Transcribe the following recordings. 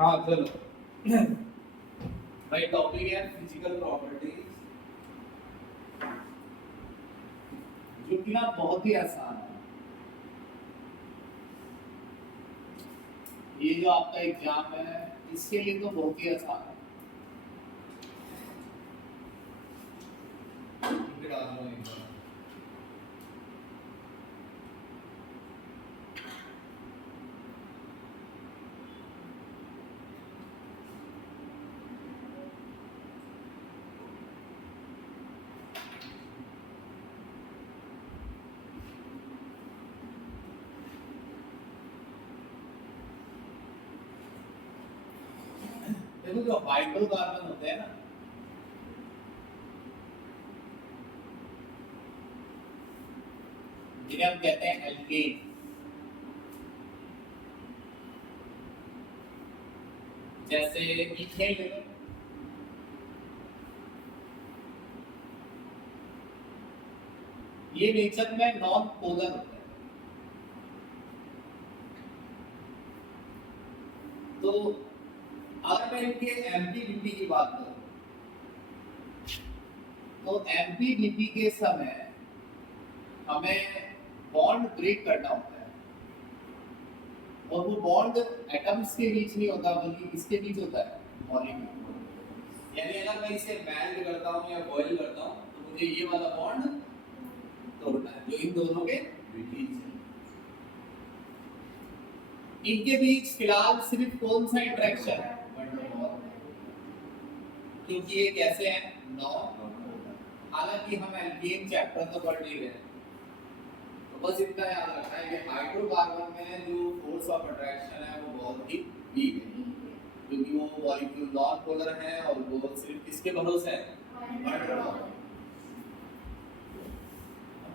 हाँ चलो भाई, टॉपिक है फिजिकल प्रॉपर्टीज, जो कि ना बहुत ही आसान है। ये जो आपका एग्जाम है इसके लिए तो बहुत ही आसान है। इनके डाल दो एक बार। देखो जो हाइड्रोकार्बन होते हैं ना, जिन्हें हम कहते हैं एल्केन, जैसे इथेन ले लो, ये नेचर में नॉन पोलर होते हैं। तो अगर मैं इनके एमपीडीपी की बात करूं, तो एमपीडीपी के समय हमें बॉन्ड ब्रेक करना होता है, और वो बॉन्ड एटम्स के बीच नहीं होता बल्कि किसके बीच होता है, मॉलिक्यूल। यानी अगर मैं इसे मेल्ट करता हूँ या बॉईल करता हूँ तो मुझे ये वाला बॉन्ड तोड़ना है जो इन दोनों के बीच है। इनके बीच फिलहाल सिर्फ कौन सा इंटरेक्शन है, क्योंकि ये कैसे हैं, नॉन। हालांकि हम एल्केन चैप्टर तो पढ़ नहीं रहे, तो बस इतना याद रखना है कि हाइड्रोकार्बन में जो फोर्स ऑफ अट्रैक्शन है वो बहुत ही वीक है, क्योंकि वो मॉलिक्यूल नॉन पोलर है और वो सिर्फ किसके भरोसे है, हाइड्रोकार्बन।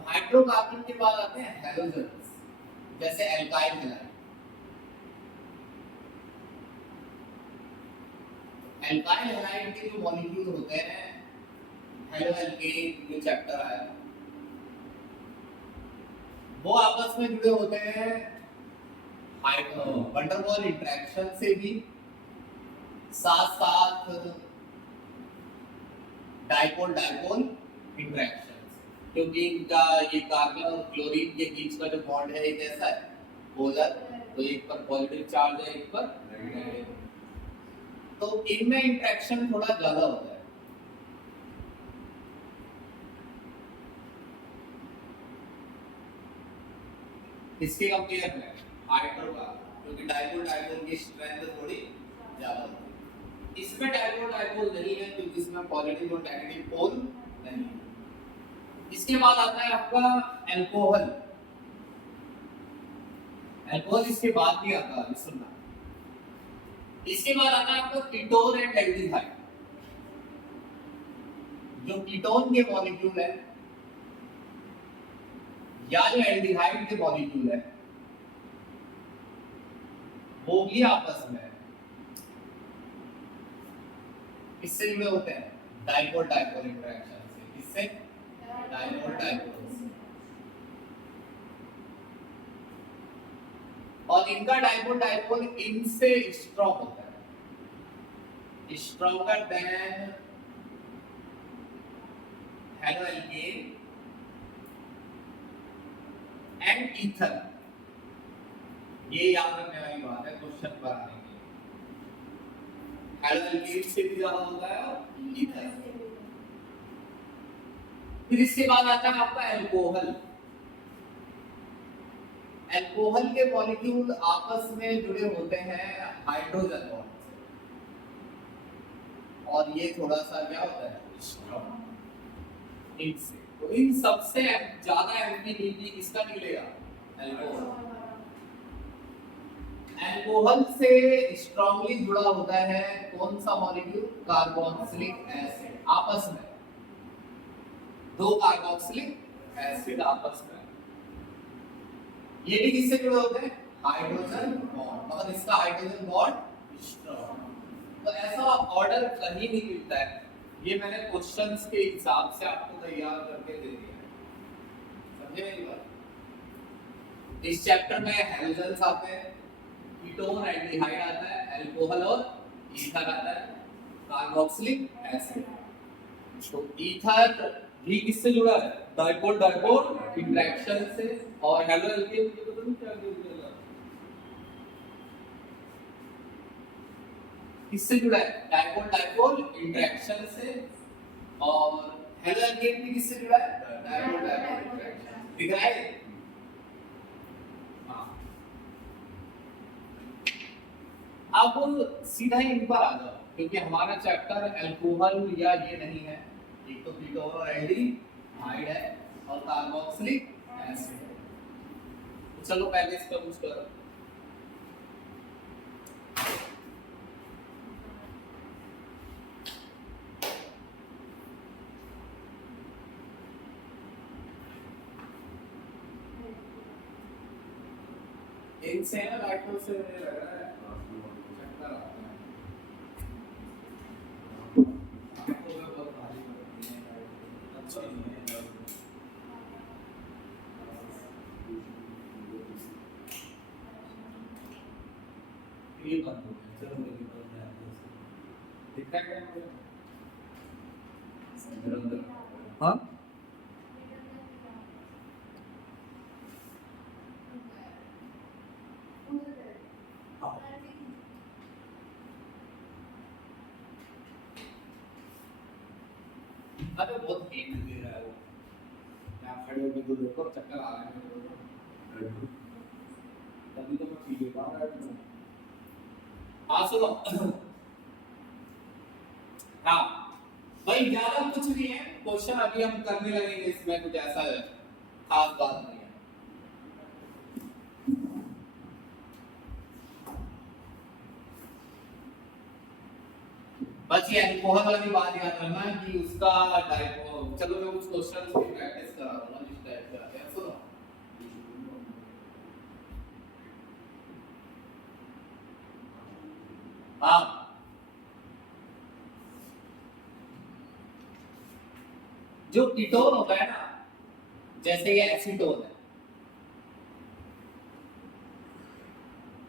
हाइड्रोकार्बन के बाद आते हैं हैलोजन्स, जैसे एल्काइल हैलाइड। एल्काइल हैलाइड के जो मॉलिक्यूल होते हैं, हेलो एल्केन जो चैप्टर आया, वो आपस में जुड़े होते हैं वंडर वॉल इंटरेक्शन से भी, साथ साथ डाइपोल डाइपोल इंटरेक्शन, क्योंकि इनका ये कार्बन और क्लोरीन के बीच का जो बॉन्ड है ये कैसा है, पोलर। तो एक पर पॉजिटिव चार्ज है, एक पर नेगेटिव, तो इनमें इंटरेक्शन थोड़ा ज्यादा होता है। इसके कंपेयर में हाइड्रोकार्बन, क्योंकि डाइपोल डाइपोल की स्ट्रेंथ थोड़ी ज्यादा होती है। इसमें डाइपोल डाइपोल नहीं है क्योंकि इसमें पॉजिटिव और नेगेटिव पोल नहीं है। इसके बाद आता है आपका अल्कोहल। अल्कोहल इसके बाद भी आता है, सुनना। इसके बाद आता है आपका कीटोन एंड एल्डिहाइड। जो कीटोन के मॉलिक्यूल है या जो एल्डिहाइड के मॉलिक्यूल है, वो भी आपस में किससे जुड़े होते हैं, डाइपोल डाइपोल इंटरेक्शन से। किससे, डाइपोल डाइपोल से। और इनका डाइपोल डाइपोल इनसे स्ट्रॉन्ग होता है, stronger than haloalkane and ether. ये याद रखने वाली बात है क्वेश्चन पर आने के लिए। हेलोएल्केन से भी ज्यादा होता है और ईथर। फिर इसके बाद आता है आपका अल्कोहल। अल्कोहल के मॉलिक्यूल आपस में जुड़े होते हैं हाइड्रोजन बॉन्ड से, और ये थोड़ा सा क्या होता है, स्ट्रॉन्ग इनसे। तो इन सबसे ज्यादा एमपीडीपी किसका निकलेगा, अल्कोहल। अल्कोहल से स्ट्रांगली जुड़ा होता है कौन सा मॉलिक्यूल, कार्बोक्सिलिक एसिड। आपस में दो कार्बोक्सिलिक एसिड आपस में, ये भी किससे जुड़े होते हैं, हाइड्रोजन बॉन्ड, मगर इसका हाइड्रोजन बॉन्ड स्ट्रांग। तो ऐसा ऑर्डर कहीं नहीं मिलता है, ये मैंने क्वेश्चंस के हिसाब से आपको तैयार करके दे दिया है, समझे मेरी बात। इस चैप्टर में हैलोजन्स आते हैं, कीटोन एल्डिहाइड आता है, अल्कोहल और ईथर आता है, कार्बोक्सिलिक एसिड। तो ईथर भी किससे जुड़ा है? डाइपोल डाइपोल इंटरेक्शन से। और हेलो एल्केन के पता नहीं क्या जुड़ा है, किससे जुड़ा है? डाइपोल डाइपोल इंटरेक्शन से। और हेलो एल्केन भी किससे जुड़ा है? Dipole dipole interaction. दिख रहा है? अब सीधा ही इन पर आ जाओ, क्योंकि हमारा चैप्टर अल्कोहल या ये नहीं है, एक तो कीटोन और एल्डिहाइड है और कार्बोक्सिलिक एसिड है। तो चलो पहले इसका कुछ करो। इनसे ना लाइटों से मुझे लग रहा है चक्कर आता है। आंखों में बहुत भारी पड़ती है, अच्छा नहीं है। ये बंद हो गया, चलो मेरी बंद है। दिखता है क्या मुझे? हाँ अरे बहुत हीट दे रहा है वो। यहाँ खड़े होके तो देखो चक्कर आ रहे हैं, तभी तो मैं पी लेता हूँ। हाँ सुनो, हाँ भाई ज्यादा कुछ नहीं है, क्वेश्चन अभी हम करने लगेंगे, इसमें कुछ ऐसा खास बात नहीं है। बस ये अल्कोहल वाली बात याद रखना कि उसका टाइप। चलो मैं कुछ क्वेश्चंस की प्रैक्टिस करा दूंगा जिस टाइप से आते हैं। सुनो, हाँ जो कीटोन होता है ना, जैसे ये एसीटोन है,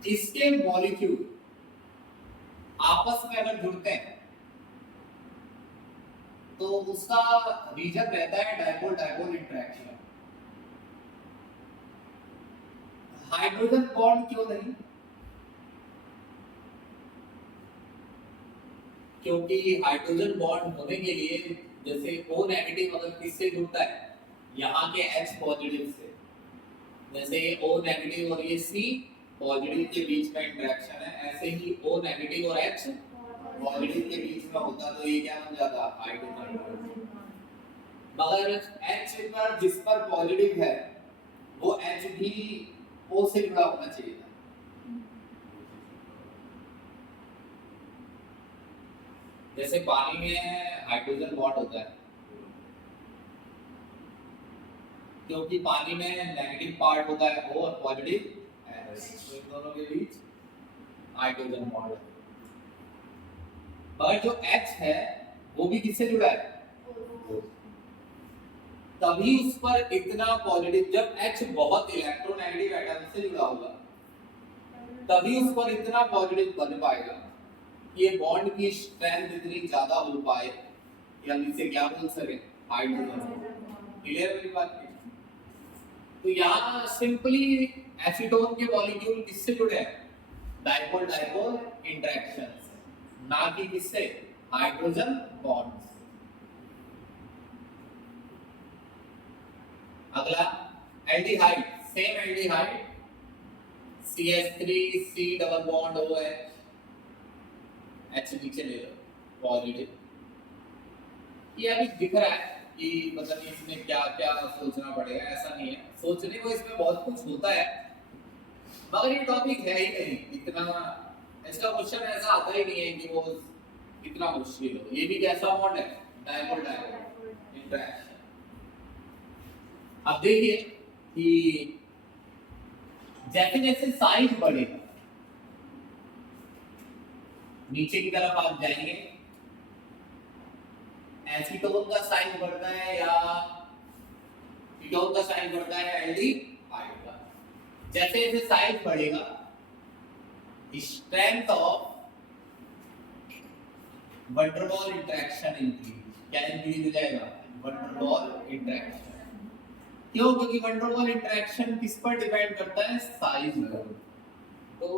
इसके मॉलिक्यूल आपस में अगर जुड़ते हैं तो उसका रीजन रहता है dipole dipole interaction. Hydrogen bond क्यों नहीं? क्योंकि हाइड्रोजन बॉन्ड होने के लिए जैसे O नेगेटिव अगर किससे जुड़ता है, यहाँ के H पॉजिटिव से, जैसे ये O नेगेटिव और ये C पॉजिटिव के बीच का इंटरेक्शन है, ऐसे ही O नेगेटिव और H पॉजिटिव के बीच में होता तो ये क्या बन जाता? हाइड्रोजन। मगर H पर जिस पर पॉजिटिव है वो H भी O से जुड़ा होना चाहिए था। जैसे पानी में हाइड्रोजन बॉन्ड होता है, क्योंकि पानी में नेगेटिव पार्ट होता है O और पॉजिटिव H, तो इन दोनों के बीच हाइड्रोजन बॉन्ड है। मगर जो H है वो भी किससे जुड़ा है? तभी उस पर इतना पॉजिटिव, जब H बहुत इलेक्ट्रोनेगेटिव एटम से जुड़ा होगा तभी उस पर इतना पॉजिटिव बन पाएगा, ये बॉन्ड की स्ट्रेंथ इतनी ज्यादा हो पाए कि हम इसे क्या बोल सके? हाइड्रोजन। क्लियर मेरी बात की? तो यहाँ सिंपली एसीटोन के मॉलिक्यूल किससे जुड़े हैं? डाइपोल डाइपोल इंटरेक्शन से, ना कि किससे? Hydrogen bond. अगला aldehyde, same aldehyde CH3 C double bond OH, H नीचे ले लो पॉजिटिव। ये अभी दिख रहा है कि मतलब इसमें क्या क्या सोचना पड़ेगा, ऐसा नहीं है, सोचने को इसमें बहुत कुछ होता है, मगर ये टॉपिक है ही नहीं इतना, इसका क्वेश्चन ऐसा आता ही नहीं है कि वो इतना मुश्किल हो। ये भी कैसा बॉन्ड है? Dipole dipole interaction. अब देखिए कि जैसे जैसे साइज बढ़ेगा नीचे की तरफ आप जाएंगे, एसीटोन का साइज बढ़ता है या कीटोन का साइज बढ़ता है? एल्डिहाइड का। जैसे जैसे साइज बढ़ेगा strength of van der Waals interaction increase, क्या इंक्रीज हो जाएगा? Van der Waals interaction. क्यों? क्योंकि वंडरवॉल इंटरेक्शन किस पर डिपेंड करता है? साइज पर। तो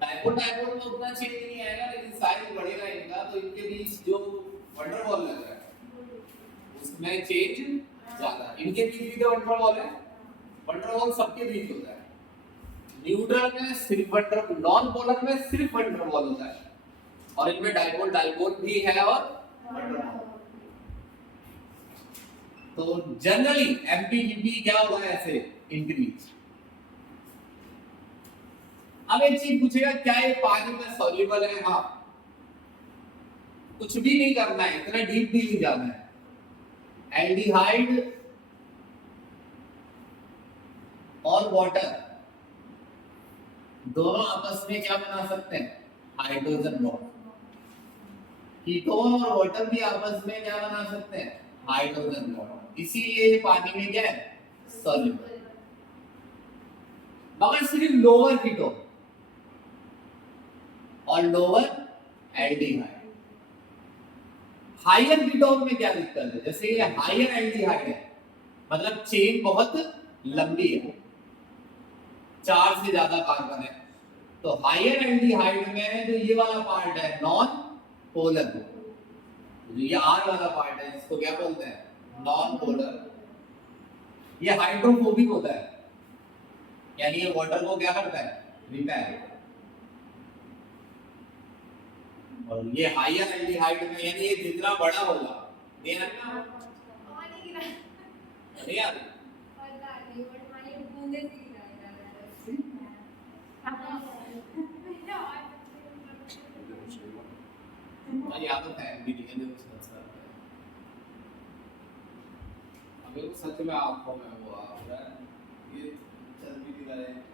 डाइपोल डाइपोल में उतना चेंज नहीं आएगा, लेकिन साइज बढ़ेगा इनका, तो इनके बीच जो वंडरवॉल लग रहा है उसमें चेंज ज्यादा। इनके बीच भी तो वंडरवॉल है, वंडरवॉल सबके बीच होता है। न्यूट्रल में सिर्फ वंडर, नॉन पोलर में सिर्फ वंडरवॉल होता है, और इनमें डाइपोल डाइपोल भी है और वंडरवॉल। तो जनरली एमपीडीपी क्या होगा? ऐसे इंक्रीज। अब एक चीज पूछेगा, क्या ये पानी में सॉल्युबल है? हाँ, कुछ भी नहीं करना है, इतना डीप भी नहीं जाना है। एल्डिहाइड और वाटर दोनों आपस में क्या बना सकते हैं? Hydrogen bond. कीटोन और वाटर भी आपस में क्या बना सकते हैं? Hydrogen bond. इसीलिए ये पानी में क्या है? सॉल्युबल। मगर सिर्फ लोअर कीटोन और लोअर एल्डिहाइड। हायर कीटोन में क्या दिक्कत है? जैसे ये हायर एल्डिहाइड है, मतलब चेन बहुत लंबी है, 4 से ज्यादा कार्बन है, तो हायर एल्डिहाइड में जो ये वाला पार्ट है नॉन पोलर, जो ये आर वाला पार्ट है इसको क्या बोलते हैं? Non polar. ये हाइड्रोफोबिक होता है, यानी ये वाटर को क्या करता है? रिपेल। और ये हायर एल्डिहाइड में, यानी ये जितना बड़ा होगा, नहीं यार, या तो फैन भी दिखे कुछ नजर आता है। अबे वो सच में आंखों में वो आ रहा है, ये चल भी नहीं रहा है।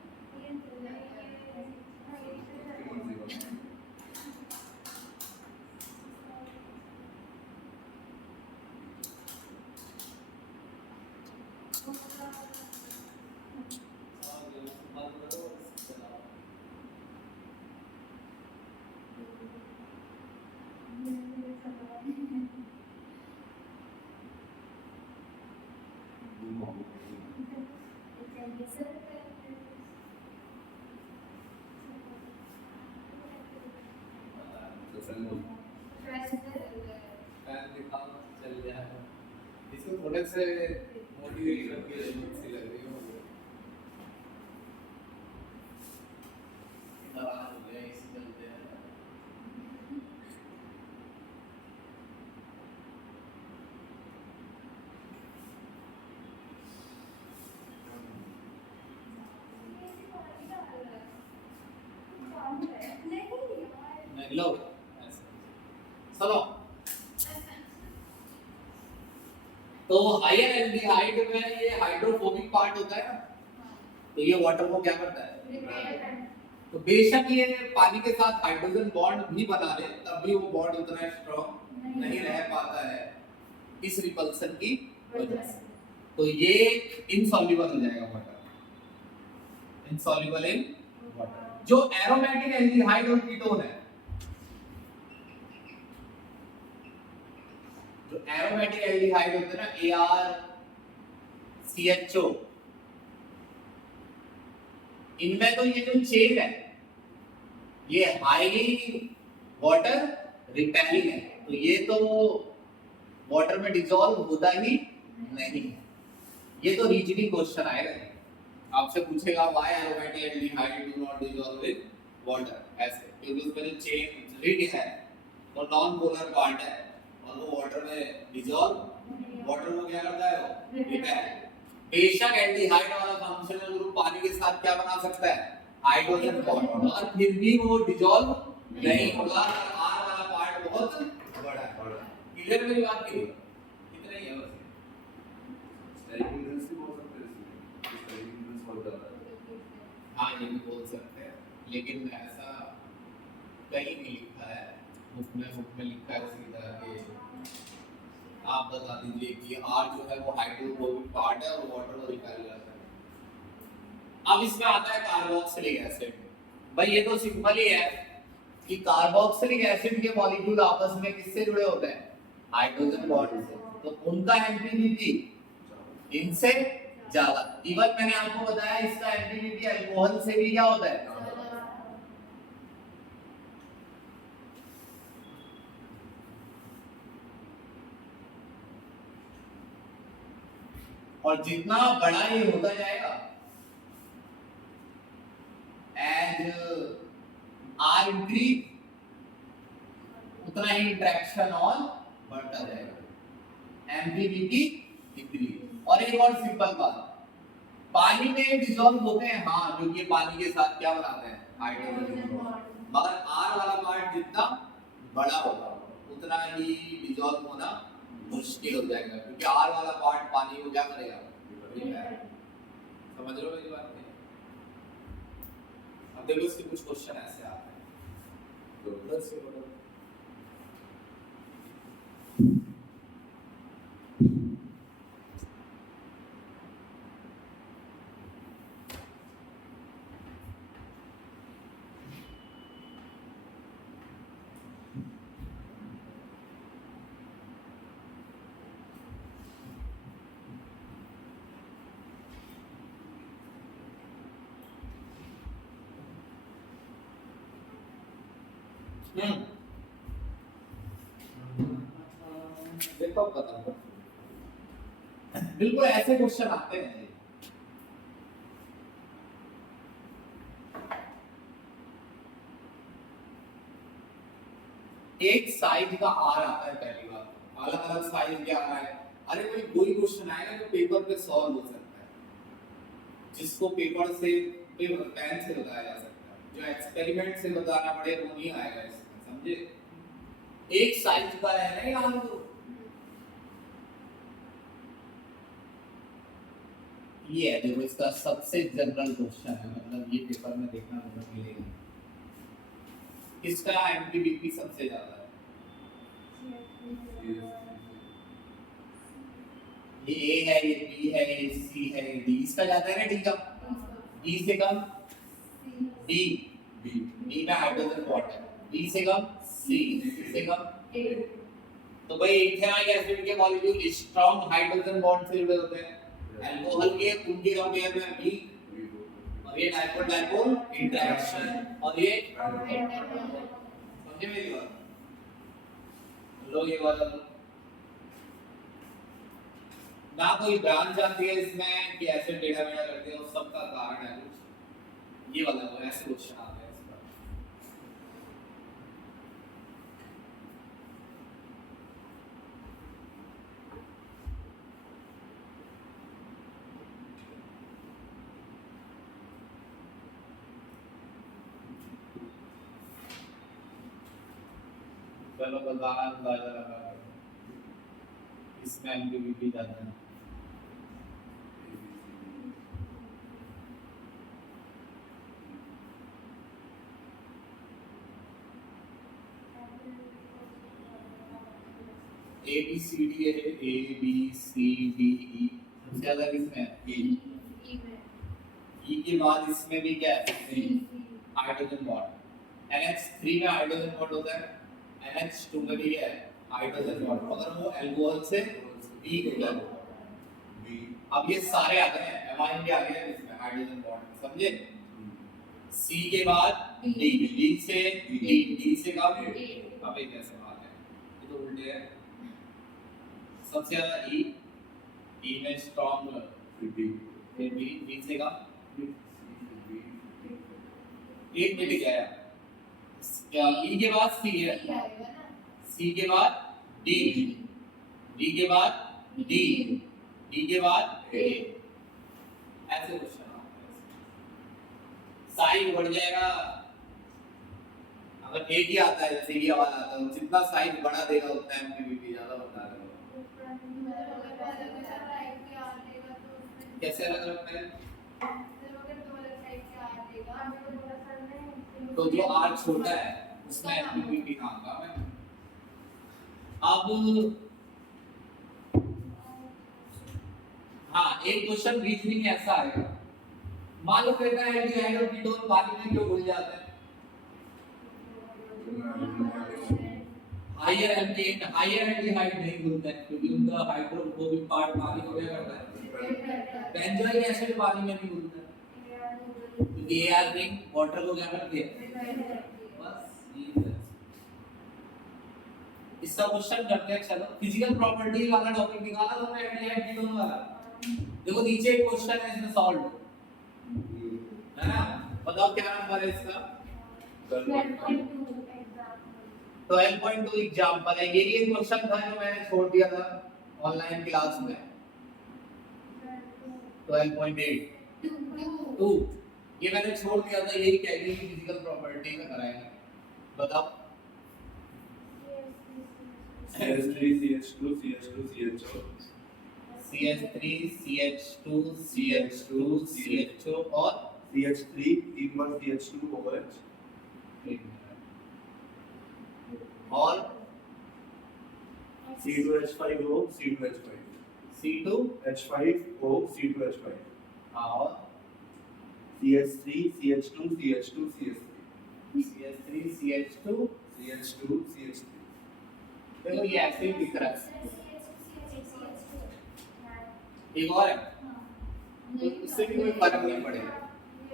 इसको थोड़े से मोटिवेशन की जरूरत सी लग रही है। लो चलो, तो हायर एल्डिहाइड में ये हाइड्रोफोबिक पार्ट होता है ना, तो ये वाटर को क्या करता है? तो बेशक ये पानी के साथ हाइड्रोजन बॉन्ड भी बना ले, तब भी वो बॉन्ड उतना स्ट्रॉन्ग नहीं रह पाता है इस रिपल्सन की वजह से। तो ये इनसॉल्युबल हो जाएगा वाटर, इनसॉल्युबल इन वाटर। जो एरोमेटिक एल्डिहाइड और कीटोन है, जो एरोमेटिक एल्डिहाइड होते हैं ना, ArCHO, इनमें तो ये जो चेन है ये हाईली वाटर रिपेलिंग है, तो ये तो वाटर में डिसॉल्व होता ही नहीं है। ये तो रीजनिंग क्वेश्चन आएगा, आपसे पूछेगा why aromatic aldehyde do not dissolve with water, ऐसे, क्योंकि उसमें जो चेन रिंग है वो नॉन पोलर पार्ट है और वो वाटर में डिसॉल्व, वाटर को क्या करता है? वो रिपेल। बेशक एल्डिहाइड वाला फंक्शनल ग्रुप पानी के साथ क्या बना सकता है? हाइड्रोजन बॉन्ड, और फिर भी वो डिसॉल्व नहीं होगा। आर वाला पार्ट बहुत बड़ा है। क्लियर मेरी बात की? इतना ही है बस। स्टेरिक मिनरल्स भी बोल सकते हैं, स्टेरिक मिनरल्स बहुत ज्यादा है। हां, ये भी बोल सकते हैं, लेकिन ऐसा कहीं नहीं लिखा है, बुक में लिखा है सीधा कि आप बता दीजिए कि R जो है वो हाइड्रोफोबिक पार्ट है और वाटर को रिपेल करता है। अब इसमें आता है कार्बोक्सिलिक एसिड। भाई ये तो सिंपल ही है कि कार्बोक्सिलिक एसिड के मॉलिक्यूल आपस में किससे जुड़े होते हैं, हाइड्रोजन बॉन्ड से, तो उनका एमपीबीपी इनसे ज्यादा। इवन मैंने आपको बताया इसका एमपीबीपी अल्कोहल से भी क्या होता है, और जितना बड़ा ये होता जाएगा एज आर इंक्रीज उतना ही इंटरेक्शन और बढ़ता जाएगा, एमपीबीपी इंक्रीज। और एक और सिंपल बात, पानी में डिसॉल्व होते हैं हाँ, क्योंकि ये पानी के साथ क्या बनाते हैं, हाइड्रोजन बॉन्ड, मगर आर वाला पार्ट जितना बड़ा होगा उतना ही डिसॉल्व होना मुश्किल हो जाएगा, क्योंकि आर वाला पार्ट पानी को क्या करेगा, समझ रहे हो मेरी बात? अब देखो इसके कुछ क्वेश्चन ऐसे आते हैं, तो उधर से बोलो। देखो पता बिल्कुल ऐसे क्वेश्चन आते हैं। एक साइज का आर आता है पहली बार, अलग अलग साइज क्या आ रहा है, अरे कोई क्वेश्चन आएगा जो पेपर पे सॉल्व हो सकता है, जिसको पेपर से पेन से बताया जा सकता है, जो एक्सपेरिमेंट से बताना पड़े वो नहीं आएगा इसमें, समझे? एक साइज का है ना यहाँ तो, ये है देखो इसका सबसे जनरल क्वेश्चन है, मतलब ये पेपर में देखना मतलब मिलेगा। इसका एमपीबीपी सबसे ज्यादा है, ये ए है, ये बी है, ये सी है, ये डी, इसका ज्यादा है ना डी का, डी से कम डी, डी में हाइड्रोजन बॉन्ड है, डी से कम सी, सी से कम ए। तो भाई इथेनॉइक एसिड के मॉलिक्यूल स्ट्रांग हाइड्रोजन बॉन्ड से जुड़े होते हैं, अल्कोहल के उनके कंपेयर में बी, और ये डाइपोल डाइपोल इंटरेक्शन, और ये समझे मेरी बात? लो ये वाला ना कोई ब्रांच आती है इसमें कि ऐसे डेटा मेटा करते हैं, उस सब का कारण है कुछ, ये वाला वो ऐसे क्वेश्चन आते हैं इसका। चलो बताना अंदाजा लगा इसमें एमपीबीपी ज्यादा है। ए बी सी डी है, A B C D E, सबसे ज्यादा किसमें है, ई के बाद इसमें भी क्या है, हाइड्रोजन बॉन्ड, NH3 में हाइड्रोजन बॉन्ड होता है, NH2 में भी है हाइड्रोजन बॉन्ड, मगर वो अल्कोहल से वीक होता है। अब ये सारे आ गए हैं, एमाइन भी आ गए हैं इसमें हाइड्रोजन बॉन्ड, समझे? C के बाद D, D से D, D से कम A, अब ये कैसे बात है, ये तो उल्टे है। सबसे ज्यादा E, E में स्ट्रॉन्ग B, फिर B, B से कम एक मिनट क्या है, क्या E के बाद C है, C के बाद D, D के बाद D, D के बाद A, ऐसे क्वेश्चन आते हैं। साइज बढ़ जाएगा, अगर एक ही आता है जैसे ये वाला आता है, जितना साइज बड़ा देगा उतना एमपीबीपी ज्यादा बता देगा। कैसे अलग अलग है, तो जो आर छोटा है उसमें एमपीबीपी कहाँ का है। अब हाँ एक क्वेश्चन रीजनिंग ऐसा आएगा, मान लो कहता है कि हाइड्रोकीटोन पानी में क्यों घुल जाता है, हायर एल्डिहाइड नहीं बोलते हैं क्योंकि उनका हाइड्रोफोबिक पार्ट पानी हो गया करता है। बेंजोइक एसिड पानी में नहीं घुलता है क्योंकि एआर रिंग वाटर को क्या करती है। बस ये है। इसका क्वेश्चन करते हैं। चलो फिजिकल प्रॉपर्टी वाला टॉपिक निकाला तुमने एल्डिहाइड कीटोन वाला। देखो नीचे एक क्वेश्चन है इसमें सॉल्व है ना। बताओ क्या नंबर है इसका। 12.2 एग्जांपल है। ये क्वेश्चन था जो मैंने छोड़ दिया था ऑनलाइन क्लास में। 12.8 2 ये मैंने छोड़ दिया था। यही कहेगी कि फिजिकल प्रॉपर्टी में कराएंगे। बताओ CH3 CH2 CH2 CHO CH3 CH2 CH2 CHO और CH3 3 बार CH2 OH और C2H5O C2H5 C2H5O C2H5 और CH3 CH2 CH2 CH3 CH3 CH2 CH2 CH3 देखो ये ऐसे ही दिख रहा है। एक और है तो उससे भी कोई फर्क नहीं पड़ेगा।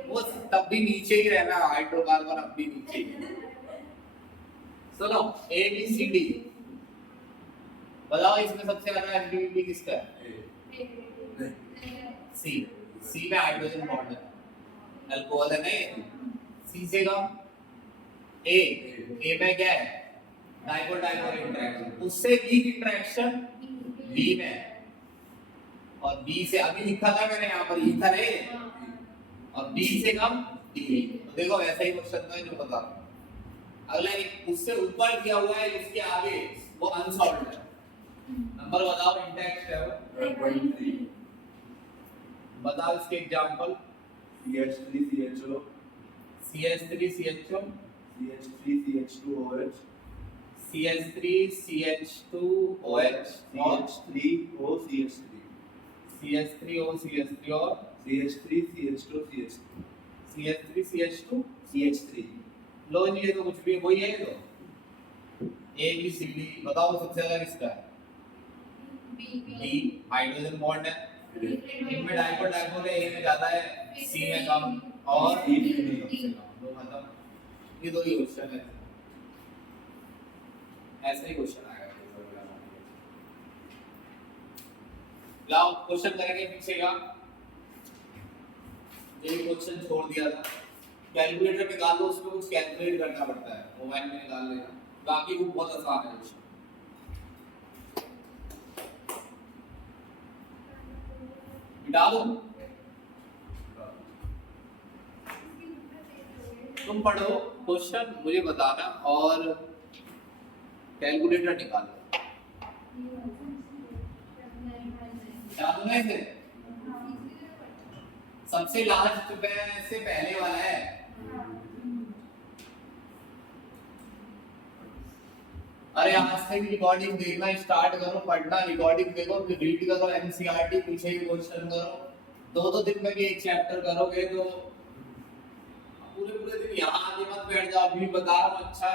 वो तब भी नीचे ही रहना। हाइड्रोकार्बन अब भी नीचे ही। सुनो ए बी सी डी बताओ इसमें सबसे ज्यादा एसिडिटी किसका है। सी सी में हाइड्रोजन बॉन्ड है। अल्कोहल है नहीं। सी से कम ए में क्या है डाइपोल डाइपोल इंटरेक्शन। उससे वीक इंटरेक्शन बी में है और बी से अभी लिखा था मैंने यहाँ पर ईथर है और बी से कम डी। तो देखो ऐसा ही क्वेश्चन था जो बता। अगला एक उससे ऊपर दिया हुआ है उसके आगे वो अनसॉल्व्ड है। नंबर बताओ इंटेक्स्ट है वो 12.3 बताओ इसके example. CH3 CHO CH3 CHO CH3 CH2 OH CH3 CH2 OH CH3O CH3 CH3O CH3 और CH3 CH2 CH3 CH3 CH2 CH3 लो जी ये तो कुछ भी वही है। तो ए बी सी डी बताओ सबसे ज्यादा किसका है। बी हाइड्रोजन बॉन्ड है। इनमें डाइपोल डाइपोल है। ए में ज्यादा है सी में कम और डी में सबसे कम। दो खत्म। ये दो ही क्वेश्चन है। ऐसे ही क्वेश्चन आएगा। लाओ क्वेश्चन करेंगे पीछे का। ये क्वेश्चन छोड़ दिया था। कैलकुलेटर निकाल लो उसमें कुछ कैलकुलेट करना पड़ता है। मोबाइल में निकाल लेना। बाकी वो बहुत आसान है क्वेश्चन। मिटा दो तुम पढ़ो क्वेश्चन मुझे बताना और कैलकुलेटर निकालो। चालू है इसे सबसे लास्ट में से पहले वाला है। अरे आज से रिकॉर्डिंग देखना स्टार्ट करो। पढ़ना रिकॉर्डिंग देखो फिर रीड करो एनसीईआरटी पीछे ही क्वेश्चन करो। दो दिन में भी एक चैप्टर करोगे तो पूरे पूरे दिन यहाँ आके मत बैठ जाओ। अभी बता रहा हूँ अच्छा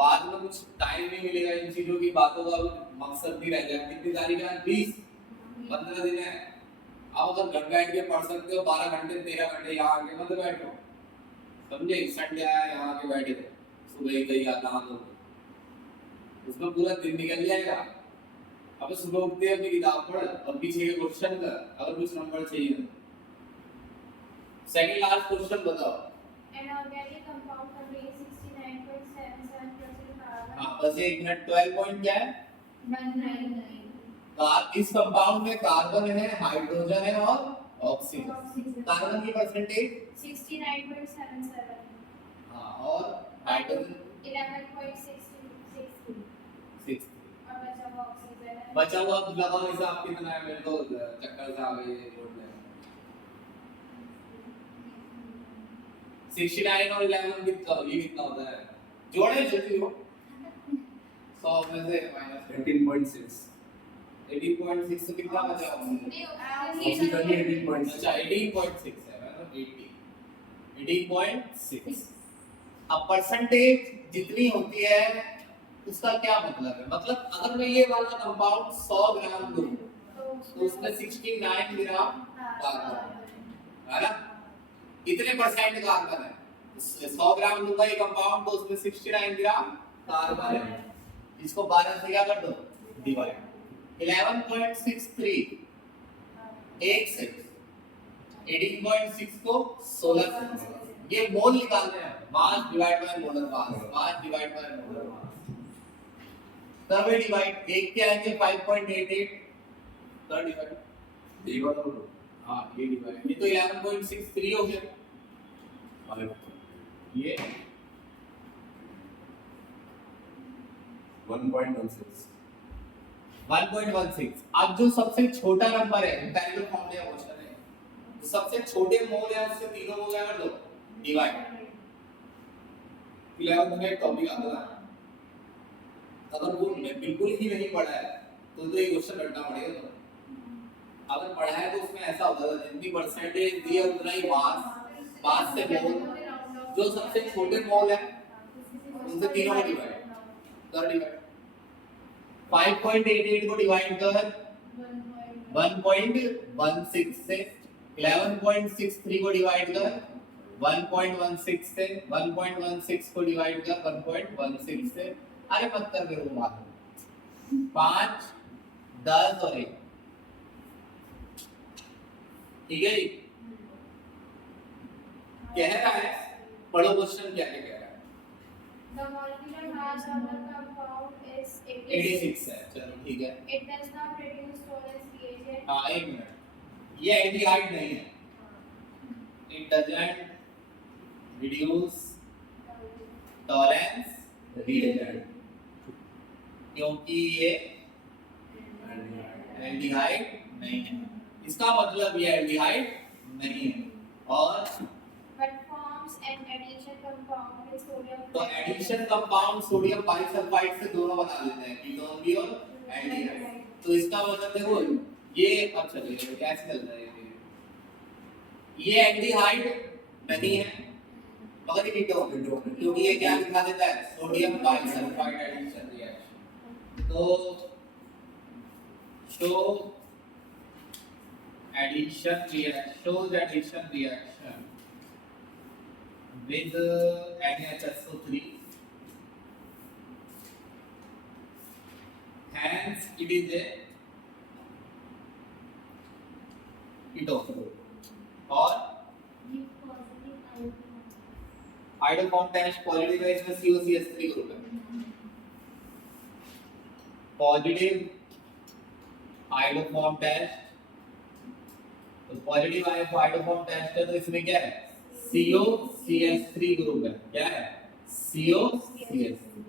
बाद में कुछ टाइम नहीं मिलेगा इन चीजों की बातों का मकसद नहीं रह जाएगा। कितनी तारीख है 20-15 दिन है। अब अगर घर बैठ के पढ़ सकते हो 12 घंटे 13 घंटे यहाँ आके मत बैठो। समझे संडे आया यहाँ आके बैठे थे सुबह ही गई आता हम लोग उसमें पूरा दिन निकल जाएगा। अब सुबह उठते हैं अपनी किताब पढ़ और पीछे के क्वेश्चन कर अगर कुछ नंबर चाहिए। सेकंड लास्ट क्वेश्चन बताओ। An organic compound contains 69.77% carbon. हाँ बस एक मिनट 12 पॉइंट क्या है 199. इस कंपाउंड में कार्बन है हाइड्रोजन है और ऑक्सीजन। कार्बन की परसेंटेज 69.77. हाँ और हाइड्रोजन 11.6. 6। और बचा हुआ ऑक्सीजन है। बचा हुआ लगाओ हिसाब कितना है मेरे को चक्कर से आ गई बोर्ड में। 69 और 11 कितना ये कितना होता है जोड़े जल्दी हो 100 में से माइनस 18.6 18.6 से कितना बचा ऑक्सीजन 18.6 अच्छा 18.6 है मतलब 18.6। अब परसेंटेज जितनी होती है उसका क्या मतलब है? मतलब अगर मैं ये वाला कंपाउंड 100 ग्राम दूं तो उसमें 69 ग्राम कार्बन है ना? कितने परसेंट कार्बन है? 100 ग्राम दूंगा ये कंपाउंड तो उसमें 69 ग्राम कार्बन है। इसको 12 से क्या कर दो? डिवाइड। 11.63 1 से 18.6 को 16 से ये मोल निकालने हैं। Mass divide by molar mass, mass divide by molar mass. तब ये डिवाइड एक के आएंगे 5.88 तब डिवाइड ये वाला बोलो हां ये डिवाइड ये तो 11.63 हो गया ये 1.16 1.16। अब जो सबसे छोटा नंबर है इंपेरिकल फॉर्मूला क्वेश्चन है, तो सबसे छोटे मोल है उससे तीनों को क्या कर दो? डिवाइड। 11 में टॉपिक आता है, अगर वो बिल्कुल ही नहीं पढ़ा है तो ये क्वेश्चन रटना पड़ेगा तो। अगर पढ़ा है तो उसमें ऐसा होता है जितनी परसेंटेज दी है उतना ही मास से मोल, जो सबसे छोटे मोल है उनसे तीनों को डिवाइड कर डिवाइड। 5.88 को डिवाइड कर 1.16 से, 11.63 को डिवाइड कर 1.16 से, 1.16 को डिवाइड कर 1.16 से। अरे मत कर मेरे को बात 5 10 और 1 ठीक है जी। कह रहा है पढ़ो क्वेश्चन क्या क्या कह रहा है। The molecular mass of the compound is 86 है, चलो ठीक है। It does not reduce tolerance reagent. हाँ एक मिनट, ये एल्डिहाइड नहीं है। It doesn't reduce tolerance reagent क्योंकि ये एल्डिहाइड नहीं है। इसका मतलब ये एल्डिहाइड नहीं है। और But forms an addition compound with sodium. तो एडिशन कंपाउंड सोडियम बाइसल्फाइड से दोनों बना लेते हैं, कीटोन भी और एल्डिहाइड। तो इसका मतलब देखो ये अब चलिए कैसे चल रहा है ये एल्डिहाइड नहीं है मगर ये कीटोन क्योंकि ये क्या दिखा देता है? Sodium bisulphide addition reaction. तो show addition reaction shows addition reaction with NaHSO3, hence it is a ketone और हाइड्रोफॉर्म टेस्ट पॉजिटिव है, इसमें COCH3 ग्रुप है। पॉजिटिव हाइड्रोफॉर्म टेस्ट, तो पॉजिटिव हाइड्रोफॉर्म टेस्ट है तो इसमें क्या है? COCH3 ग्रुप है। क्या है? COCH3।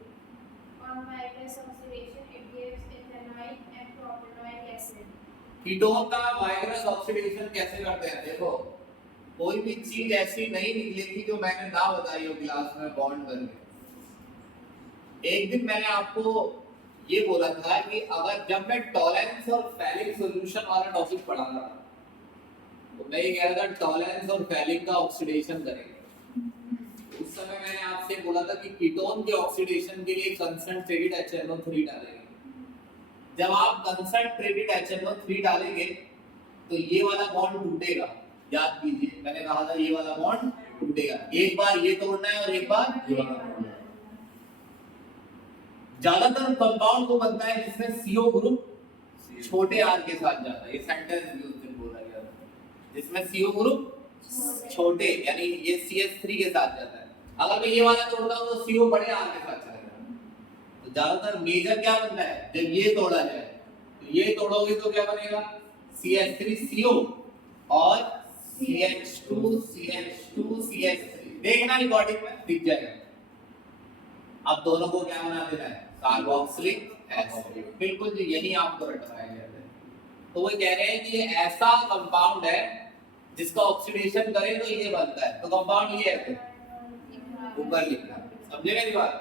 On Weiger's oxidation, it gives ethanoic and propanoic acid. Ketone का वाइग्रस ऑक्सीडेशन कैसे करते हैं? देखो कोई भी चीज ऐसी नहीं निकलेगी जो मैंने ना बताई हो क्लास में बॉन्ड करके। एक दिन मैंने आपको ये बोला था कि अगर जब मैं टॉलरेंस और फैलिक सॉल्यूशन वाला टॉपिक पढ़ा रहा था तो मैं ये कह रहा था टॉलरेंस और फैलिक का ऑक्सीडेशन करेंगे। उस समय मैंने आपसे बोला था कि कीटोन के ऑक्सीडेशन के लिए कंसंट्रेटेड HNO3 डालेंगे। जब आप कंसंट्रेटेड HNO3 डालेंगे तो ये वाला बॉन्ड टूटेगा। याद कीजिए मैंने कहा था ये वाला बॉन्ड टूटेगा। एक बार ये तोड़ना है और एक बार ये वाला तोड़ना है। ज्यादातर कंपाउंड को बनता है जिसमें CO ग्रुप छोटे r के साथ जाता है। ये सेंटेंस भी उस दिन बोला गया था, जिसमें CO ग्रुप छोटे यानी ये CH3 के साथ जाता है। अगर मैं ये वाला तोड़ता हूं तो CO बड़े r के साथ चलेगा। तो ज्यादातर मेजर क्या बनता है? जब ये तोड़ा जाए तो ये तोड़ोगे तो क्या बनेगा? CH3CO और CH2 CH2 CH3। देखना रिकॉर्डिंग में दिख जाएगा। अब दोनों को क्या बना देना है? Carboxylic acid. बिल्कुल जी यही आपको रटना है। तो वो कह रहे हैं कि ये ऐसा कंपाउंड है जिसका ऑक्सीडेशन करें तो ये बनता है। तो कंपाउंड ये है ऊपर लिखना, समझे मेरी बात?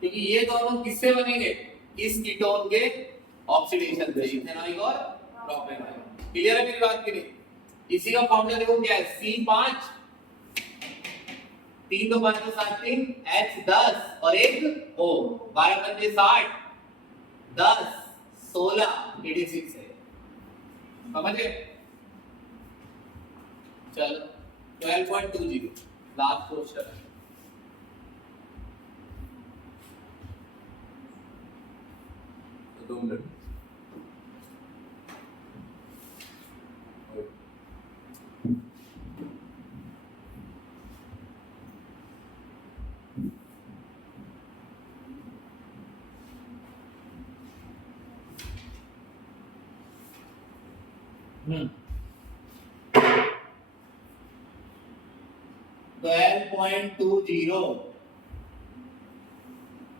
क्योंकि ये दोनों किससे बनेंगे? इस कीटोन के ऑक्सीडेशन से, इथेनॉइक और प्रोपेनॉइक। क्लियर है मेरी बात की नहीं? इसी का फॉर्मूला देखो क्या है? C5 3 2 5 7 3 H 10 और एक O 12 पंजे 60 10 16 86 है। समझ गए? चलो 12.20 लास्ट क्वेश्चन है। तो 2 मिनट हम्म 12.20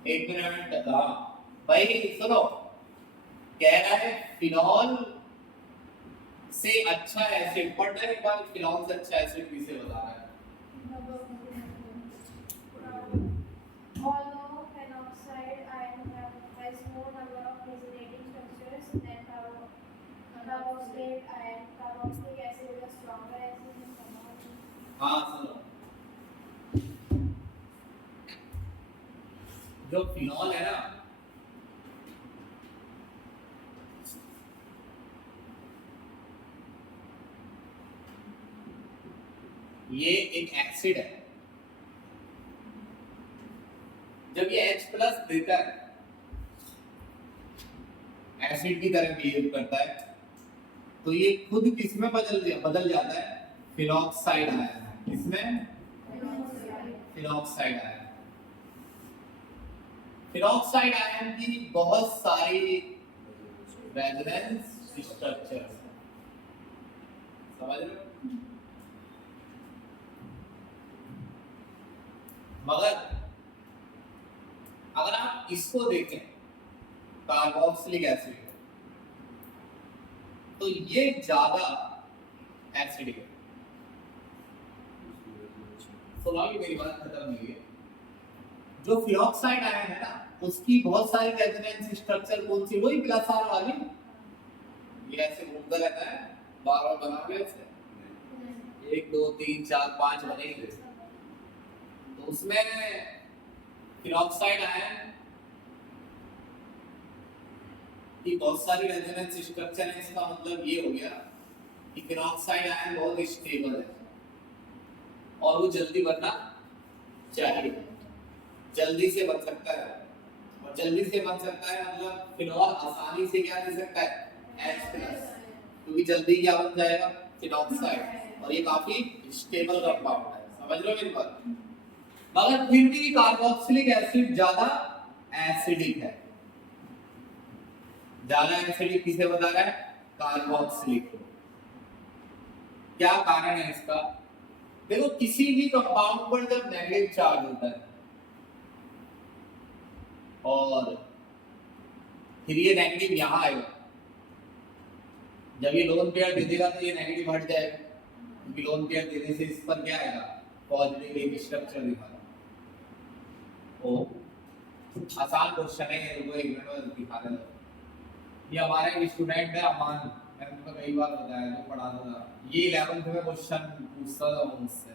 एक मिनट। हाँ भाई सुनो, कह रहा है फिनॉल से अच्छा एसिड पढ़ना है। एक बार फिनॉल से अच्छा एसिड किसे बता रहा है? Although phenoxide ion has more number of resonating structures than carboxylate ion, carboxylic acid is a stronger acid in phenol. हाँ सुनो, जो फिनॉल है ना, ये एक एसिड है। जब ये H प्लस देता है, एसिड की तरह बिहेव करता है, तो ये खुद किसमें बदल जाता है? Phenoxide ion. किसमें? Phenoxide ion. फिनॉक्साइड आयन की बहुत सारी रेजोनेंस स्ट्रक्चर है। समझ रहे हो? मगर अगर आप इसको देखें, कार्बोक्सिलिक एसिड, तो ये ज्यादा एसिडिक है। सुनो कि मेरी बात खत्म नहीं है। जो फिनॉक्साइड आयन है ना, उसकी बहुत सारी रेजोनेंस स्ट्रक्चर कौन सी? वही प्लस आर वाली। ये ऐसे घूमता रहता है, बार बार बना ले उसे, 1 2 3 4 5 बनेंगे। तो उसमें फिनॉक्साइड आयन की बहुत सारी रेजोनेंस स्ट्रक्चर है। इसका मतलब ये हो गया कि फिनॉक्साइड आयन बहुत स्टेबल है और वो जल्दी बनना चाहिए, जल्दी से बन सकता है। और जल्दी से बन सकता है मतलब फिनॉल आसानी से क्या दे सकता है? H+, क्योंकि जल्दी क्या बन जाएगा? फिनॉक्साइड। और ये काफी स्टेबल कंपाउंड है। समझ रहे हो मेरी बात? मगर फिर भी कार्बोक्सिलिक एसिड ज्यादा एसिडिक है। ज्यादा एसिडिक किसे बता रहा है? कार्बोक्सिलिक। क्या कारण है इसका? देखो, किसी भी कंपाउंड पर जब नेगेटिव चार्ज होता है और फिर ये नेगेटिव यहां आएगा, जब ये लोन पेयर दे देगा तो ये नेगेटिव हट जाएगा, क्योंकि लोन पेयर देने से इस पर क्या आएगा? पॉजिटिव एक स्ट्रक्चर दिखाएगा। ओ आसान क्वेश्चन है, ये एक मिनट में दिखा देता। ये हमारा एक स्टूडेंट है अमान, मैंने तो कई बार बताया, जो पढ़ाता था, ये 11th में क्वेश्चन पूछता था मुझसे।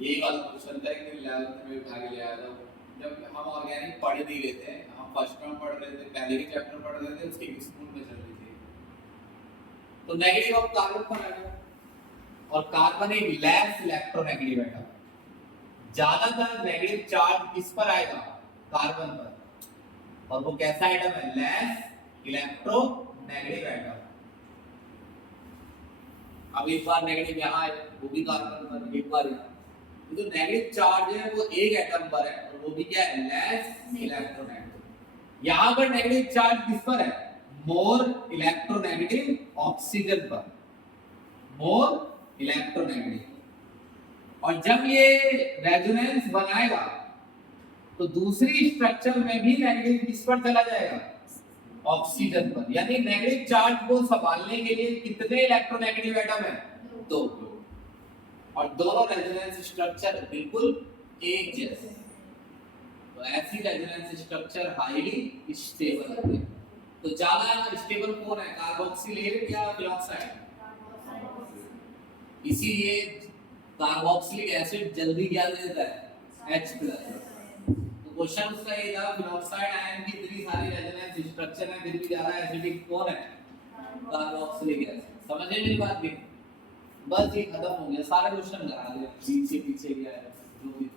यही वाला क्वेश्चन था कि 11th में उठा के ले आया था। जब हम ऑर्गेनिक पढ़ नहीं लेते हैं, हम फर्स्ट टर्म पढ़ रहे थे, पहले के चैप्टर पढ़ रहे थे, उसकी स्कूल में चल रही थी। तो नेगेटिव ऑफ कार्बन पर आएगा, और कार्बन एक लेस इलेक्ट्रोनेगेटिव एटम। ज्यादातर नेगेटिव चार्ज किस पर आएगा? कार्बन पर। और वो कैसा एटम है? Less electronegative atom. अब एक बार नेगेटिव यहाँ है, वो भी कार्बन पर, एक बार यहाँ। तो जो नेगेटिव चार्ज है वो एक एटम पर है, और वो भी क्या है? Less electronegative. यहाँ पर नेगेटिव चार्ज किस पर है? मोर इलेक्ट्रोनेगेटिव ऑक्सीजन पर, मोर इलेक्ट्रोनेगेटिव। और जब ये रेजोनेंस बनाएगा तो दूसरी स्ट्रक्चर में भी नेगेटिव किस पर चला जाएगा? ऑक्सीजन पर। यानी नेगेटिव चार्ज को संभालने के लिए कितने इलेक्ट्रोनेगेटिव एटम है? 2। और दोनों रेजोनेंस स्ट्रक्चर बिल्कुल एक जैसे। तो ऐसी रेजोनेंस स्ट्रक्चर हाईली स्टेबल होते हैं। तो ज्यादा स्टेबल कौन है? कार्बोक्सिलेट या फिनॉक्साइड? इसीलिए कार्बोक्सिलिक एसिड जल्दी क्या दे देता है H प्लस। तो क्वेश्चन उसका ये था फिनोक्साइड आयन की इतनी सारी रेजोनेंस स्ट्रक्चर है फिर भी ज्यादा एसिडिक कौन है कार्बोक्सिलिक एसिड। समझे मेरी बात भी? बस ये खत्म हो गया, सारे क्वेश्चन करा दिए पीछे पीछे क्या है जो भी